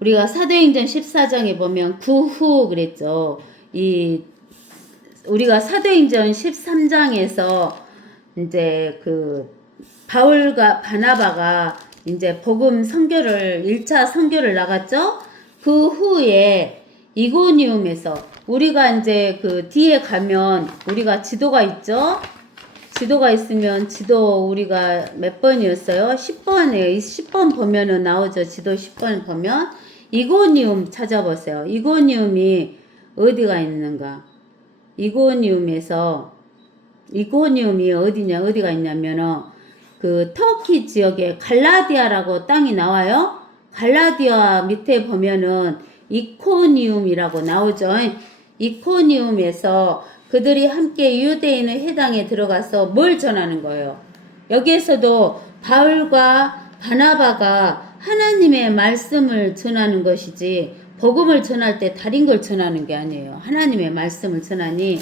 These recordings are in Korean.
우리가 사도행전 14장에 보면 구후 그랬죠. 우리가 사도행전 13장에서 이제 그 바울과 바나바가 이제 복음 선교를 1차 선교를 나갔죠. 그 후에 이고니움에서 우리가 이제 그 뒤에 가면 우리가 지도가 있죠. 지도가 있으면 지도 우리가 몇 번이었어요? 10번이에요. 10번 보면은 나오죠. 지도 10번 보면 이고니움 찾아보세요. 이고니움이 어디가 있는가? 이고니움이 어디가 있냐면은 그 터키 지역에 갈라디아라고 땅이 나와요. 갈라디아 밑에 보면은 이코니움이라고 나오죠. 이코니움에서 그들이 함께 유대인의 회당에 들어가서 뭘 전하는 거예요? 여기에서도 바울과 바나바가 하나님의 말씀을 전하는 것이지 복음을 전할 때 다른 걸 전하는 게 아니에요. 하나님의 말씀을 전하니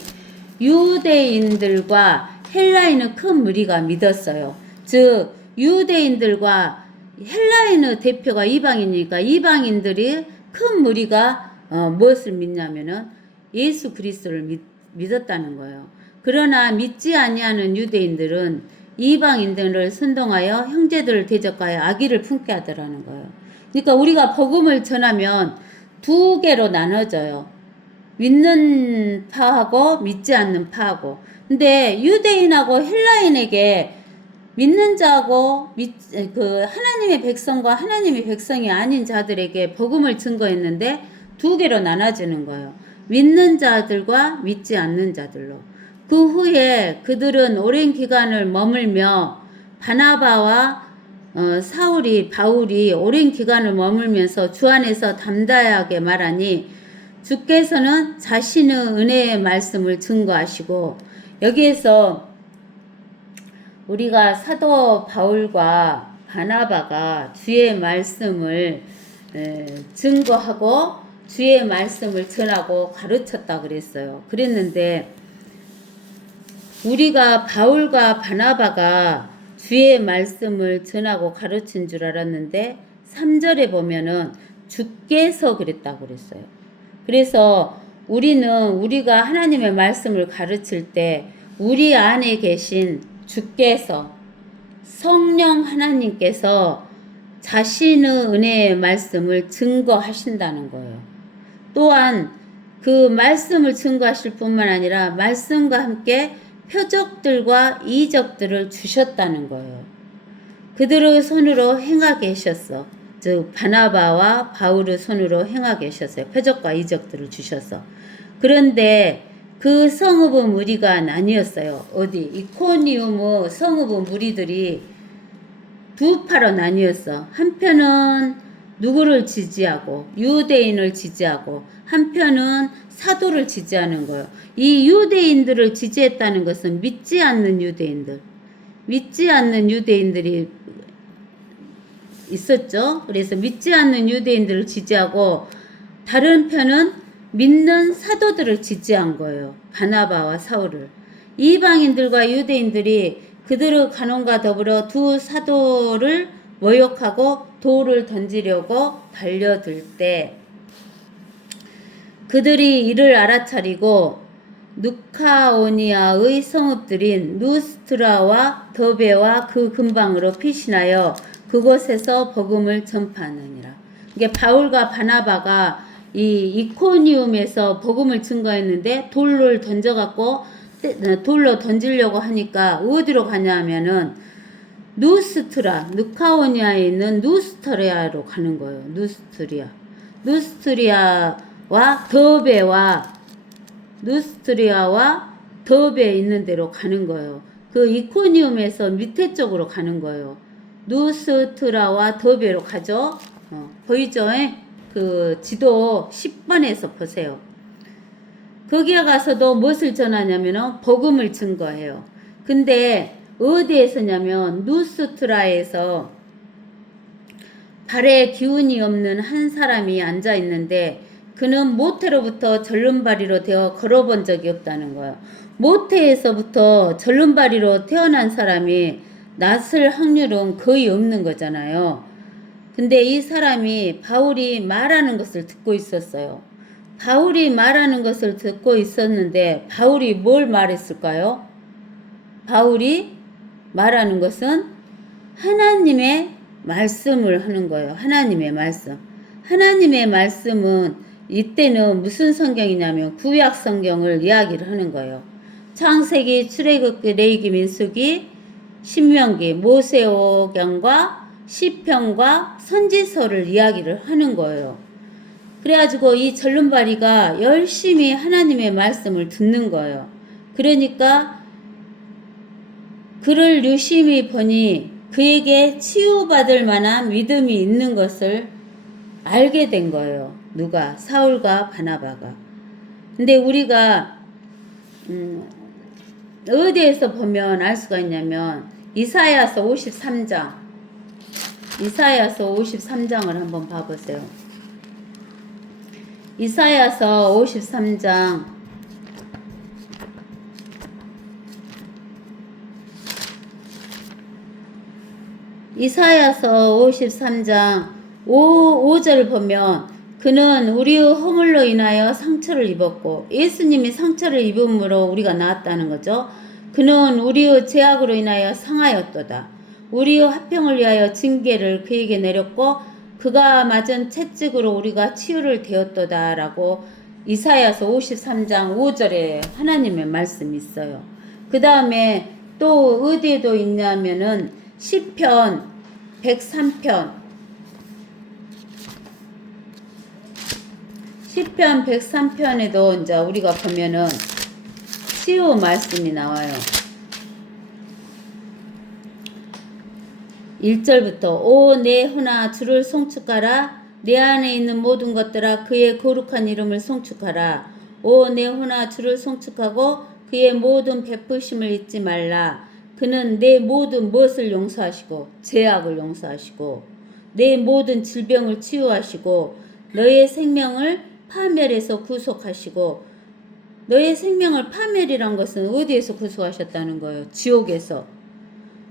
유대인들과 헬라인의 큰 무리가 믿었어요. 즉 유대인들과 헬라인의 대표가 이방인이니까 이방인들이 큰 무리가 무엇을 믿냐면은 예수 그리스도를 믿었다는 거예요. 그러나 믿지 아니하는 유대인들은 이방인들을 선동하여 형제들을 대적하여 악의를 품게 하더라는 거예요. 그러니까 우리가 복음을 전하면 두 개로 나눠져요. 믿는 파하고 믿지 않는 파하고. 근데 유대인하고 헬라인에게 믿는 자하고 하나님의 백성과 하나님의 백성이 아닌 자들에게 복음을 증거했는데 두 개로 나눠지는 거예요. 믿는 자들과 믿지 않는 자들로. 그 후에 그들은 오랜 기간을 머물며 바나바와 바울이 오랜 기간을 머물면서 주 안에서 담대하게 말하니 주께서는 자신의 은혜의 말씀을 증거하시고, 여기에서 우리가 사도 바울과 바나바가 주의 말씀을 증거하고 주의 말씀을 전하고 가르쳤다 그랬어요. 그랬는데 우리가 바울과 바나바가 주의 말씀을 전하고 가르친 줄 알았는데 3절에 보면은 주께서 그랬다고 그랬어요. 그래서 우리가 하나님의 말씀을 가르칠 때 우리 안에 계신 주께서, 성령 하나님께서 자신의 은혜의 말씀을 증거하신다는 거예요. 또한 그 말씀을 증거하실 뿐만 아니라 말씀과 함께 표적들과 이적들을 주셨다는 거예요. 그들의 손으로 행하게 하셨어. 즉 바나바와 바울의 손으로 행하게 하셨어요. 표적과 이적들을 주셨어. 그런데 그 성읍의 무리가 나뉘었어요. 이코니움의 성읍의 무리들이 두 파로 나뉘었어. 한편은 누구를 지지하고 유대인을 지지하고 한편은 사도를 지지하는 거예요. 이 유대인들을 지지했다는 것은 믿지 않는 유대인들이 있었죠. 그래서 믿지 않는 유대인들을 지지하고 다른 편은 믿는 사도들을 지지한 거예요. 바나바와 사울을. 이방인들과 유대인들이 그들의 간원과 더불어 두 사도를 모욕하고 돌을 던지려고 달려들 때 그들이 이를 알아차리고 누카오니아의 성읍들인 누스트라와 더베와 그 근방으로 피신하여 그곳에서 복음을 전파하느니라. 이게 바울과 바나바가 이 이코니움에서 복음을 증거했는데 돌로 던지려고 하니까 어디로 가냐 하면은 누카오니아에 있는 누스트리아로 가는 거예요. 누스트리아와 더베에 있는 데로 가는 거예요. 그 이코니움에서 밑에 쪽으로 가는 거예요. 누스트라와 더베로 가죠. 보이죠? 그 지도 10번에서 보세요. 거기에 가서도 무엇을 전하냐면 복음을 증거해요. 근데 어디에서냐면 누스트라에서 발에 기운이 없는 한 사람이 앉아 있는데 그는 모태로부터 절름발이로 되어 걸어본 적이 없다는 거예요. 모태에서부터 절름발이로 태어난 사람이 낫을 확률은 거의 없는 거잖아요. 근데 이 사람이 바울이 말하는 것을 듣고 있었어요. 바울이 말하는 것을 듣고 있었는데 바울이 뭘 말했을까요? 바울이 말하는 것은 하나님의 말씀을 하는 거예요. 하나님의 말씀. 하나님의 말씀은 이때는 무슨 성경이냐면 구약 성경을 이야기를 하는 거예요. 창세기, 출애굽기, 레위기, 민수기, 신명기, 모세오경과 시편과 선지서를 이야기를 하는 거예요. 그래가지고 이 절름발이가 열심히 하나님의 말씀을 듣는 거예요. 그러니까 그를 유심히 보니 그에게 치유받을 만한 믿음이 있는 것을 알게 된 거예요. 누가? 사울과 바나바가. 근데 우리가 어디에서 보면 알 수가 있냐면 이사야서 53장 이사야서 53장을 한번 봐보세요. 이사야서 53장 이사야서 53장 5절을 보면 그는 우리의 허물로 인하여 상처를 입었고 예수님이 상처를 입음으로 우리가 나았다는 거죠. 그는 우리의 죄악으로 인하여 상하였도다. 우리의 화평을 위하여 징계를 그에게 내렸고 그가 맞은 채찍으로 우리가 치유를 되었도다 라고 이사야서 53장 5절에 하나님의 말씀이 있어요. 그 다음에 또 어디에도 있냐면은 시편 103편 시편 103편에도 이제 우리가 보면은 치유 말씀이 나와요. 1절부터 오 내 혼아 주를 송축하라. 내 안에 있는 모든 것들아 그의 거룩한 이름을 송축하라. 오 내 혼아 주를 송축하고 그의 모든 베푸심을 잊지 말라. 그는 내 모든 무엇을 용서하시고 죄악을 용서하시고 내 모든 질병을 치유하시고 너의 생명을 파멸에서 구속하시고 너의 생명을 파멸이란 것은 어디에서 구속하셨다는 거예요? 지옥에서.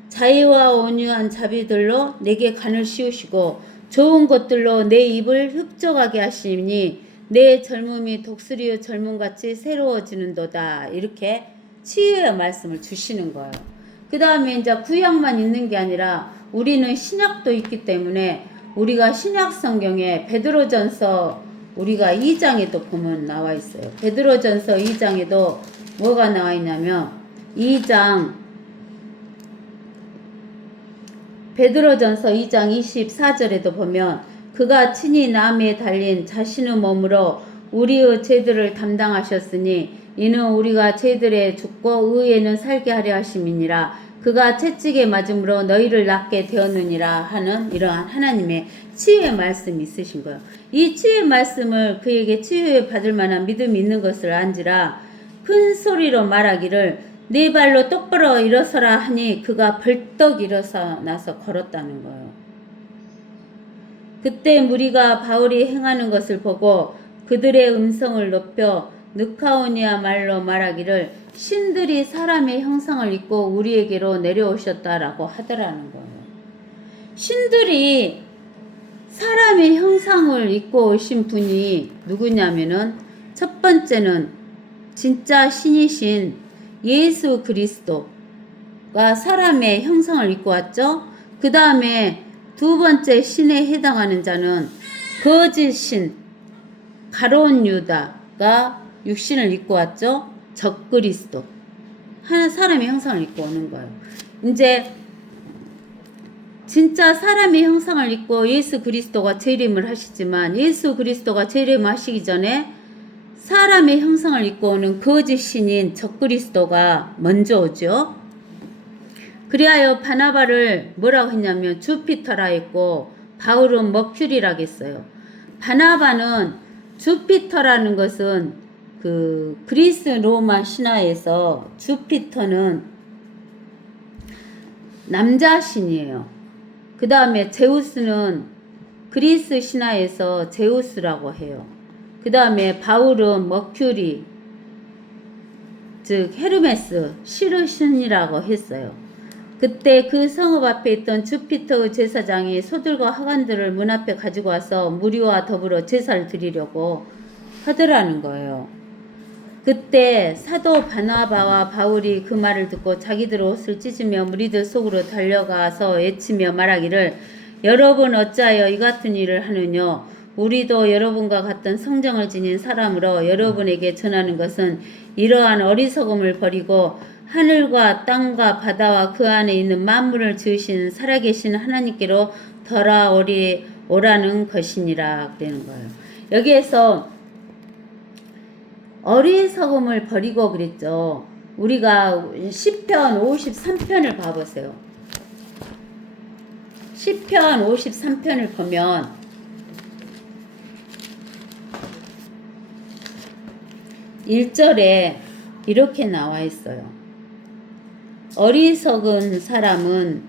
자애와 온유한 자비들로 내게 간을 씌우시고 좋은 것들로 내 입을 흡족하게 하시니 내 젊음이 독수리의 젊음같이 새로워지는도다. 이렇게 치유의 말씀을 주시는 거예요. 그 다음에 이제 구약만 있는 게 아니라 우리는 신약도 있기 때문에 우리가 신약 성경에 베드로전서 우리가 2장에도 보면 나와 있어요. 베드로전서 2장에도 뭐가 나와 있냐면 2장 베드로전서 2장 24절에도 보면 그가 친히 남에 달린 자신의 몸으로 우리의 죄들을 담당하셨으니 이는 우리가 죄들에 죽고 의에는 살게 하려 하심이니라. 그가 채찍에 맞음으로 너희를 낫게 되었느니라 하는 이러한 하나님의 치유의 말씀이 있으신 거예요. 이 치유의 말씀을 그에게 치유에 받을 만한 믿음이 있는 것을 안지라 큰 소리로 말하기를 네 발로 똑바로 일어서라 하니 그가 벌떡 일어나서 걸었다는 거예요. 그때 무리가 바울이 행하는 것을 보고 그들의 음성을 높여 느카오니아 말로 말하기를 신들이 사람의 형상을 입고 우리에게로 내려오셨다라고 하더라는 거예요. 신들이 사람의 형상을 입고 오신 분이 누구냐면은 첫 번째는 진짜 신이신 예수 그리스도가 사람의 형상을 입고 왔죠. 그 다음에 두 번째 신에 해당하는 자는 거짓 신 가룟 유다가 육신을 입고 왔죠. 적그리스도 하나 사람의 형상을 입고 오는 거예요. 이제 진짜 사람의 형상을 입고 예수 그리스도가 재림을 하시지만 예수 그리스도가 재림하시기 전에 사람의 형상을 입고 오는 거짓 신인 적그리스도가 먼저 오죠. 그리하여 바나바를 뭐라고 했냐면 주피터라 했고 바울은 머큐리라고 했어요. 바나바는 주피터라는 것은 그 그리스 로마 신화에서 주피터는 남자 신이에요. 그 다음에 제우스는 그리스 신화에서 제우스라고 해요. 그 다음에 바울은 머큐리 즉 헤르메스 시르신이라고 했어요. 그때 그 성읍 앞에 있던 주피터의 제사장이 소들과 하관들을 문 앞에 가지고 와서 무리와 더불어 제사를 드리려고 하더라는 거예요. 그때 사도 바나바와 바울이 그 말을 듣고 자기들 옷을 찢으며 무리들 속으로 달려가서 외치며 말하기를, 여러분 어찌하여 이 같은 일을 하느뇨? 우리도 여러분과 같은 성정을 지닌 사람으로 여러분에게 전하는 것은 이러한 어리석음을 버리고 하늘과 땅과 바다와 그 안에 있는 만물을 지으신 살아계신 하나님께로 돌아오라는 것이니라 그러는 거예요. 여기에서 어리석음을 버리고 그랬죠. 우리가 시편 53편을 봐보세요. 시편 53편을 보면 (1절에) 이렇게 나와 있어요. 어리석은 자는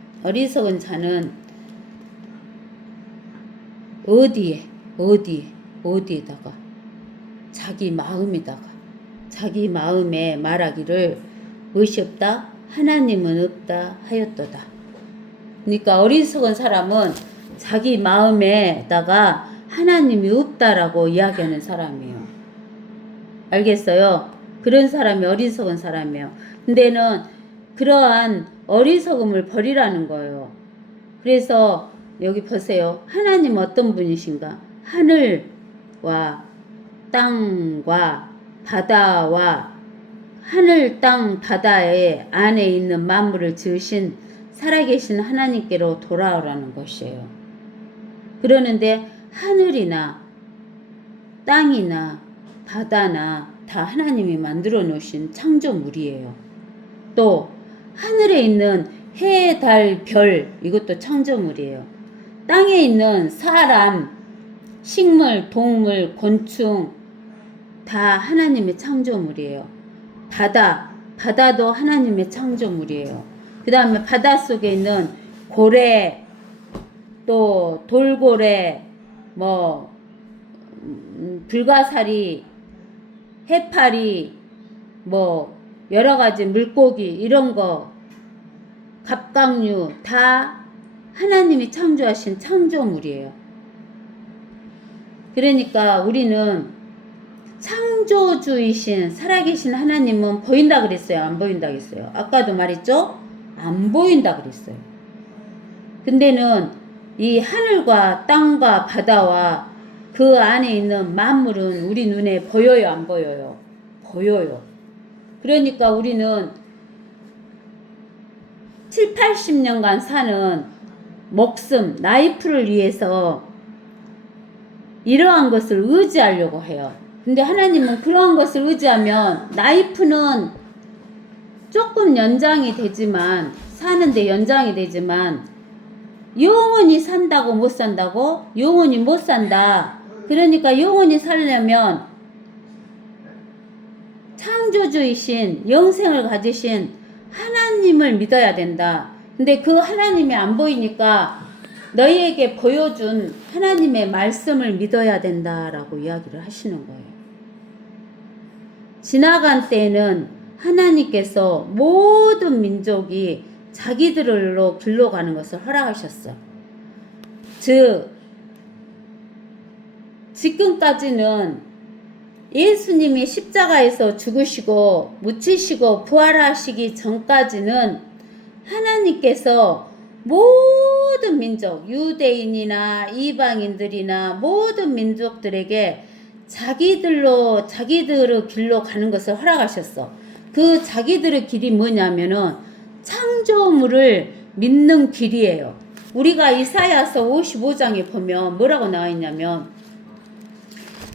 어디에다가 자기 마음에 말하기를 의시 없다 하나님은 없다 하였도다. 그러니까 어리석은 사람은 자기 마음에다가 하나님이 없다라고 이야기하는 사람이에요. 알겠어요? 그런 사람이 어리석은 사람이에요. 근데는 그러한 어리석음을 버리라는 거예요. 그래서 여기 보세요. 하나님 어떤 분이신가? 하늘과 땅과 바다와 하늘, 땅, 바다의 안에 있는 만물을 지으신 살아계신 하나님께로 돌아오라는 것이에요. 그러는데 하늘이나 땅이나 바다나 다 하나님이 만들어 놓으신 창조물이에요. 또 하늘에 있는 해, 달, 별 이것도 창조물이에요. 땅에 있는 사람, 식물, 동물, 곤충 다 하나님의 창조물이에요. 바다도 하나님의 창조물이에요. 그 다음에 바닷속에 있는 고래, 또 돌고래, 불가사리, 해파리, 여러가지 물고기 이런 거, 갑각류 다 하나님이 창조하신 창조물이에요. 그러니까 우리는 창조주이신 살아계신 하나님은 보인다 그랬어요? 안 보인다 그랬어요? 아까도 말했죠? 안 보인다 그랬어요. 근데는 이 하늘과 땅과 바다와 그 안에 있는 만물은 우리 눈에 보여요? 안 보여요? 보여요. 그러니까 우리는 7, 80년간 사는 목숨, 라이프를 위해서 이러한 것을 의지하려고 해요. 근데 하나님은 그러한 것을 의지하면 라이프는 조금 연장이 되지만, 사는데 연장이 되지만 영원히 산다고 못 산다고? 영원히 못 산다. 그러니까 영원히 살려면 창조주이신 영생을 가지신 하나님을 믿어야 된다. 근데 그 하나님이 안 보이니까 너희에게 보여준 하나님의 말씀을 믿어야 된다라고 이야기를 하시는 거예요. 지나간 때에는 하나님께서 모든 민족이 자기들로 길로 가는 것을 허락하셨어. 즉 지금까지는 예수님이 십자가에서 죽으시고 묻히시고 부활하시기 전까지는 하나님께서 모든 민족, 유대인이나 이방인들이나 모든 민족들에게 자기들의 길로 가는 것을 허락하셨어. 그 자기들의 길이 뭐냐면은 창조물을 믿는 길이에요. 우리가 이사야서 55장에 보면 뭐라고 나와 있냐면,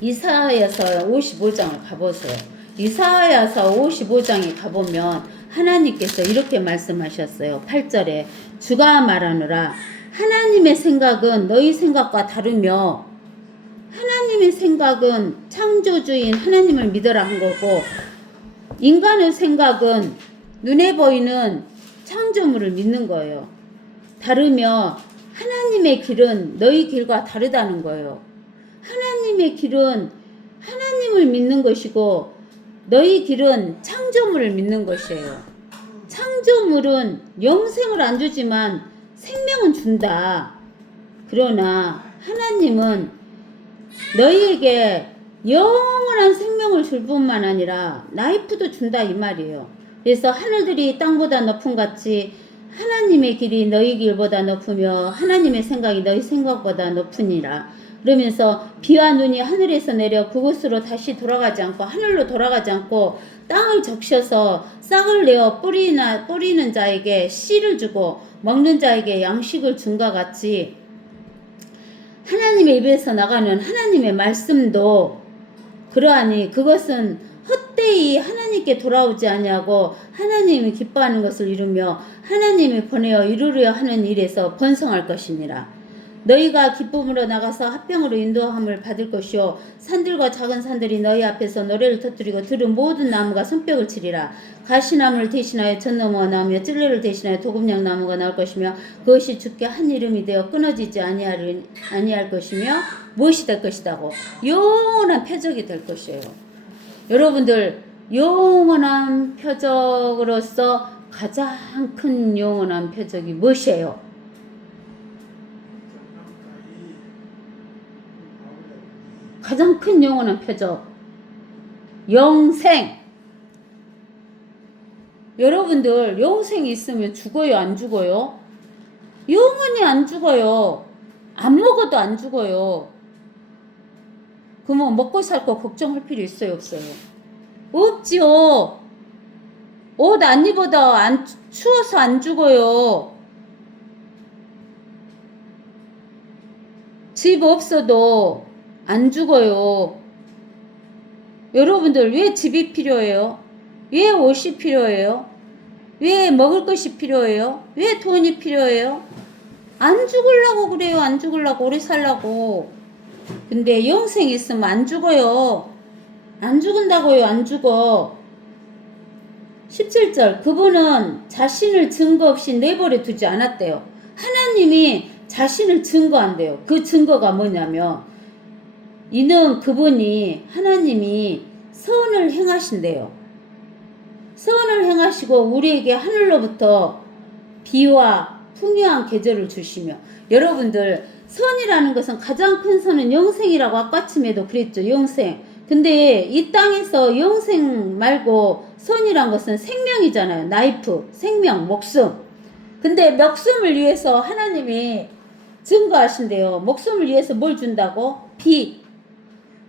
이사야서 55장을 가보세요. 이사야서 55장에 가보면 하나님께서 이렇게 말씀하셨어요. 8절에 주가 말하노라, 하나님의 생각은 너희 생각과 다르며 하나님의 생각은 창조주인 하나님을 믿어라 한 거고, 인간의 생각은 눈에 보이는 창조물을 믿는 거예요. 다르며 하나님의 길은 너희 길과 다르다는 거예요. 하나님의 길은 하나님을 믿는 것이고 너희 길은 창조물을 믿는 것이에요. 창조물은 영생을 안 주지만 생명은 준다. 그러나 하나님은 너희에게 영원한 생명을 줄 뿐만 아니라 라이프도 준다 이 말이에요. 그래서 하늘들이 땅보다 높음 같이 하나님의 길이 너희 길보다 높으며 하나님의 생각이 너희 생각보다 높으니라. 그러면서 비와 눈이 하늘에서 내려 그곳으로 다시 돌아가지 않고 하늘로 돌아가지 않고 땅을 적셔서 싹을 내어 뿌리는 자에게 씨를 주고 먹는 자에게 양식을 준과 같이 하나님의 입에서 나가는 하나님의 말씀도 그러하니 그것은 헛되이 하나님께 돌아오지 아니하고 하나님이 기뻐하는 것을 이루며 하나님이 보내어 이루려 하는 일에서 번성할 것이니라. 너희가 기쁨으로 나가서 합병으로 인도함을 받을 것이요 산들과 작은 산들이 너희 앞에서 노래를 터뜨리고 들은 모든 나무가 손뼉을 치리라. 가시나무를 대신하여 젖나무가 나오며 찔레를 대신하여 도금냥 나무가 나올 것이며 그것이 주께 한 이름이 되어 끊어지지 아니할 것이며 무엇이 될 것이다고 영원한 표적이 될 것이에요. 여러분들 영원한 표적으로서 가장 큰 영원한 표적이 무엇이에요? 가장 큰 영원한 표적 영생. 여러분들 영생이 있으면 죽어요 안 죽어요? 영원히 안 죽어요. 안 먹어도 안 죽어요. 그러면 먹고 살 거 걱정할 필요 있어요 없어요? 없지요. 옷 안 입어도 안 추워서 안 죽어요. 집 없어도 안 죽어요. 여러분들 왜 집이 필요해요? 왜 옷이 필요해요? 왜 먹을 것이 필요해요? 왜 돈이 필요해요? 안 죽으려고 그래요. 안 죽으려고 오래 살라고. 근데 영생이 있으면 안 죽어요. 안 죽은다고요. 안 죽어. 17절 그분은 자신을 증거 없이 내버려 두지 않았대요. 하나님이 자신을 증거한대요. 그 증거가 뭐냐면 이는 그분이 하나님이 선을 행하신대요. 선을 행하시고 우리에게 하늘로부터 비와 풍요한 계절을 주시며 여러분들 선이라는 것은 가장 큰 선은 영생이라고 아까쯤에도 그랬죠. 영생. 근데 이 땅에서 영생 말고 선이란 것은 생명이잖아요. 라이프, 생명, 목숨. 근데 목숨을 위해서 하나님이 증거하신대요. 목숨을 위해서 뭘 준다고? 비,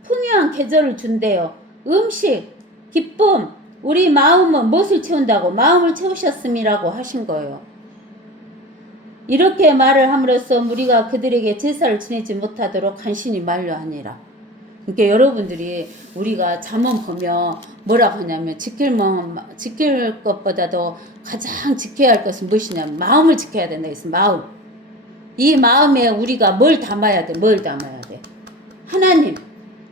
풍요한 계절을 준대요. 음식, 기쁨, 우리 마음은 무엇을 채운다고? 마음을 채우셨음이라고 하신 거예요. 이렇게 말을 함으로써 우리가 그들에게 제사를 지내지 못하도록 간신히 만류하니라. 그러니까 여러분들이 우리가 잠언 보면 뭐라고 하냐면 지킬 것보다도 가장 지켜야 할 것은 무엇이냐면 마음을 지켜야 된다 했어. 마음. 이 마음에 우리가 뭘 담아야 돼? 뭘 담아야 돼? 하나님.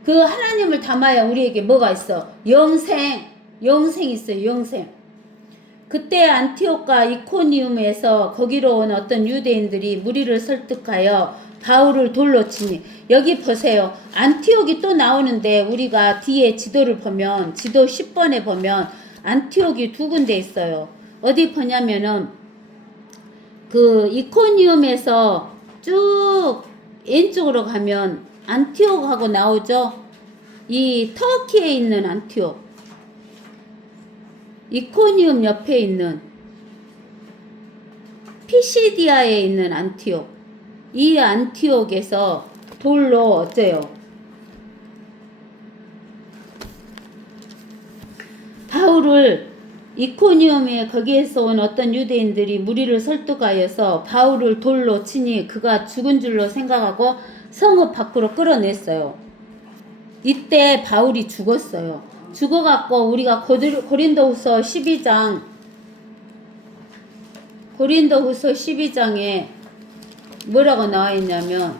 그 하나님을 담아야 우리에게 뭐가 있어? 영생이 있어요. 영생. 그때 안티옥과 이코니움에서 거기로 온 어떤 유대인들이 무리를 설득하여 바울을 돌로 치니 여기 보세요. 안티옥이 또 나오는데 우리가 뒤에 지도를 보면 지도 10번에 보면 안티옥이 두 군데 있어요. 어디 보냐면은 그 이코니움에서 쭉 왼쪽으로 가면 안티옥하고 나오죠. 이 터키에 있는 안티옥. 이코니움 옆에 있는 피시디아에 있는 안티옥. 이 안티옥에서 돌로 어째요? 바울을 이코니움에 거기에서 온 어떤 유대인들이 무리를 설득하여서 바울을 돌로 치니 그가 죽은 줄로 생각하고 성읍 밖으로 끌어냈어요. 이때 바울이 죽었어요. 죽어갖고 우리가 고린도후서 12장에 뭐라고 나와 있냐면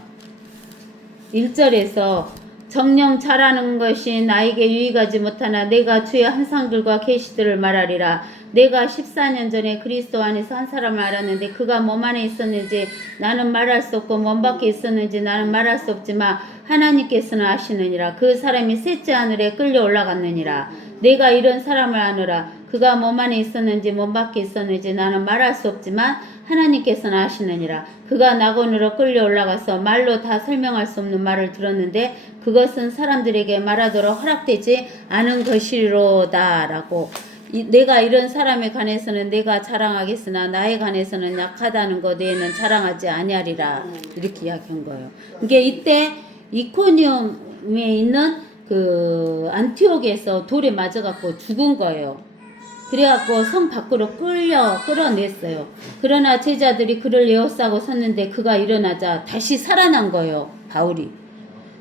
1절에서 정령 잘하는 것이 나에게 유익하지 못하나 내가 주의 한상들과 계시들을 말하리라. 내가 14년 전에 그리스도 안에서 한 사람을 알았는데 그가 몸 안에 있었는지 나는 말할 수 없고 몸 밖에 있었는지 나는 말할 수 없지만 하나님께서는 아시느니라. 그 사람이 셋째 하늘에 끌려 올라갔느니라. 내가 이런 사람을 아노라. 그가 몸 안에 있었는지 몸 밖에 있었는지 나는 말할 수 없지만 하나님께서는 아시느니라. 그가 낙원으로 끌려 올라가서 말로 다 설명할 수 없는 말을 들었는데 그것은 사람들에게 말하도록 허락되지 않은 것이로다 라고. 내가 이런 사람에 관해서는 내가 자랑하겠으나 나에 관해서는 약하다는 것 외에는 자랑하지 아니하리라. 이렇게 이야기한 거예요. 이게 이때 이코니움에 있는 그 안티옥에서 돌에 맞아갖고 죽은 거예요. 그래갖고 성 밖으로 끌어냈어요. 그러나 제자들이 그를 에워싸고 섰는데 그가 일어나자 다시 살아난 거예요. 바울이.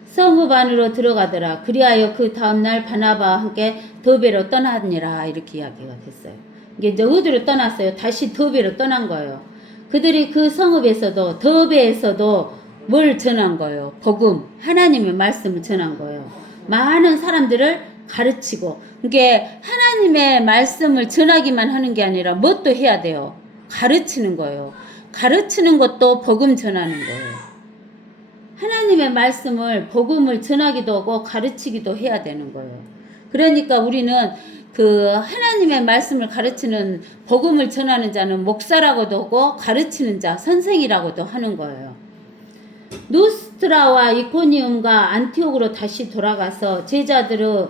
성읍 안으로 들어가더라. 그리하여 그 다음날 바나바와 함께 더베로 떠나니라. 이렇게 이야기가 됐어요. 이게 이제 어디로 떠났어요? 다시 더베로 떠난 거예요. 그들이 그 성읍에서도 더베에서도 뭘 전한 거예요? 복음, 하나님의 말씀을 전한 거예요. 많은 사람들을 가르치고, 이게 하나님의 말씀을 전하기만 하는 게 아니라 뭣도 해야 돼요? 가르치는 거예요. 가르치는 것도 복음 전하는 거예요. 하나님의 말씀을 복음을 전하기도 하고 가르치기도 해야 되는 거예요. 그러니까 우리는 그 하나님의 말씀을 가르치는 복음을 전하는 자는 목사라고도 하고 가르치는 자 선생이라고도 하는 거예요. 누스트라와 이코니움과 안티옥으로 다시 돌아가서 제자들의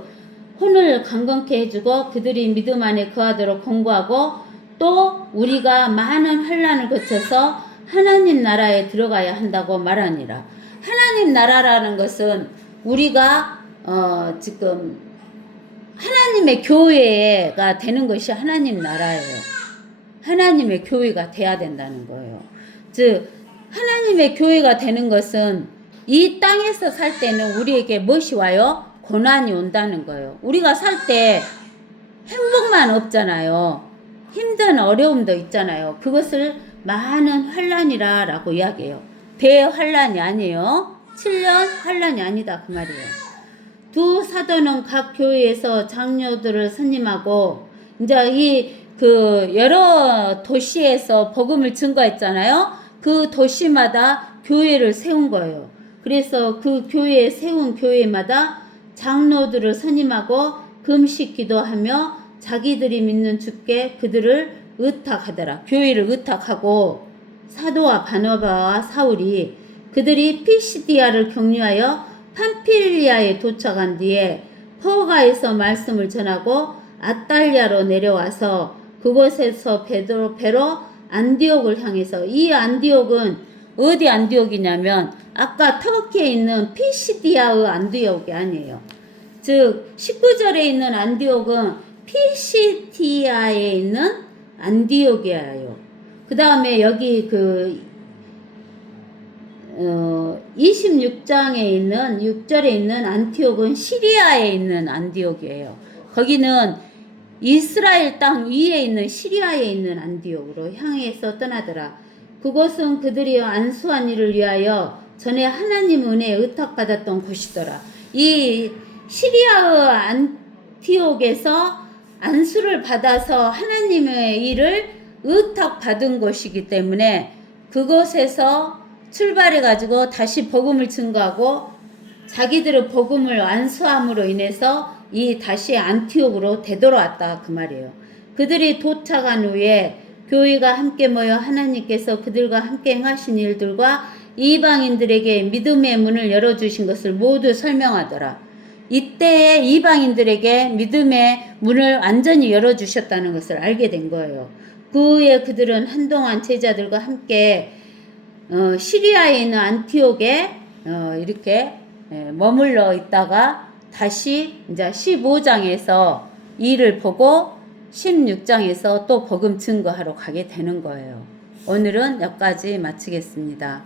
혼을 강건케 해주고 그들이 믿음 안에 거하도록 공부하고 또 우리가 많은 환난을 거쳐서 하나님 나라에 들어가야 한다고 말하니라. 하나님 나라라는 것은 우리가 지금 하나님의 교회가 되는 것이 하나님 나라예요. 하나님의 교회가 돼야 된다는 거예요. 즉 하나님의 교회가 되는 것은 이 땅에서 살 때는 우리에게 무엇이 와요? 고난이 온다는 거예요. 우리가 살 때 행복만 없잖아요. 힘든 어려움도 있잖아요. 그것을 많은 환난이라고 이야기해요. 대환난이 아니에요. 7년 환난이 아니다 그 말이에요. 두 사도는 각 교회에서 장로들을 선임하고 이제 이 그 여러 도시에서 복음을 증거했잖아요. 그 도시마다 교회를 세운 거예요. 그래서 그 교회에 세운 교회마다 장로들을 선임하고 금식 기도하며 자기들이 믿는 주께 그들을 의탁하더라. 교회를 의탁하고 사도와 바나바와 사울이 그들이 피시디아를 경유하여 팜필리아에 도착한 뒤에 퍼가에서 말씀을 전하고 아탈리아로 내려와서 그곳에서 배로 안디옥을 향해서, 이 안디옥은 어디 안디옥이냐면 아까 터키에 있는 피시디아의 안디옥이 아니에요. 즉 19절에 있는 안디옥은 피시디아에 있는 안디옥이에요. 그 다음에 여기 26장에 있는 6절에 있는 안티옥은 시리아에 있는 안디옥이에요. 거기는 이스라엘 땅 위에 있는 시리아에 있는 안디옥으로 향해서 떠나더라. 그곳은 그들이 안수한 일을 위하여 전에 하나님 은혜에 의탁받았던 곳이더라. 이 시리아의 안티옥에서 안수를 받아서 하나님의 일을 의탁받은 곳이기 때문에 그곳에서 출발해가지고 다시 복음을 증거하고 자기들의 복음을 안수함으로 인해서 이 다시 안티옥으로 되돌아왔다 그 말이에요. 그들이 도착한 후에 교회가 함께 모여 하나님께서 그들과 함께 행하신 일들과 이방인들에게 믿음의 문을 열어주신 것을 모두 설명하더라. 이때에 이방인들에게 믿음의 문을 완전히 열어주셨다는 것을 알게 된 거예요. 그 후에 그들은 한동안 제자들과 함께 시리아에 있는 안티옥에 이렇게 머물러 있다가 다시 이제 15장에서 일을 보고 16장에서 또 복음 증거하러 가게 되는 거예요. 오늘은 여기까지 마치겠습니다.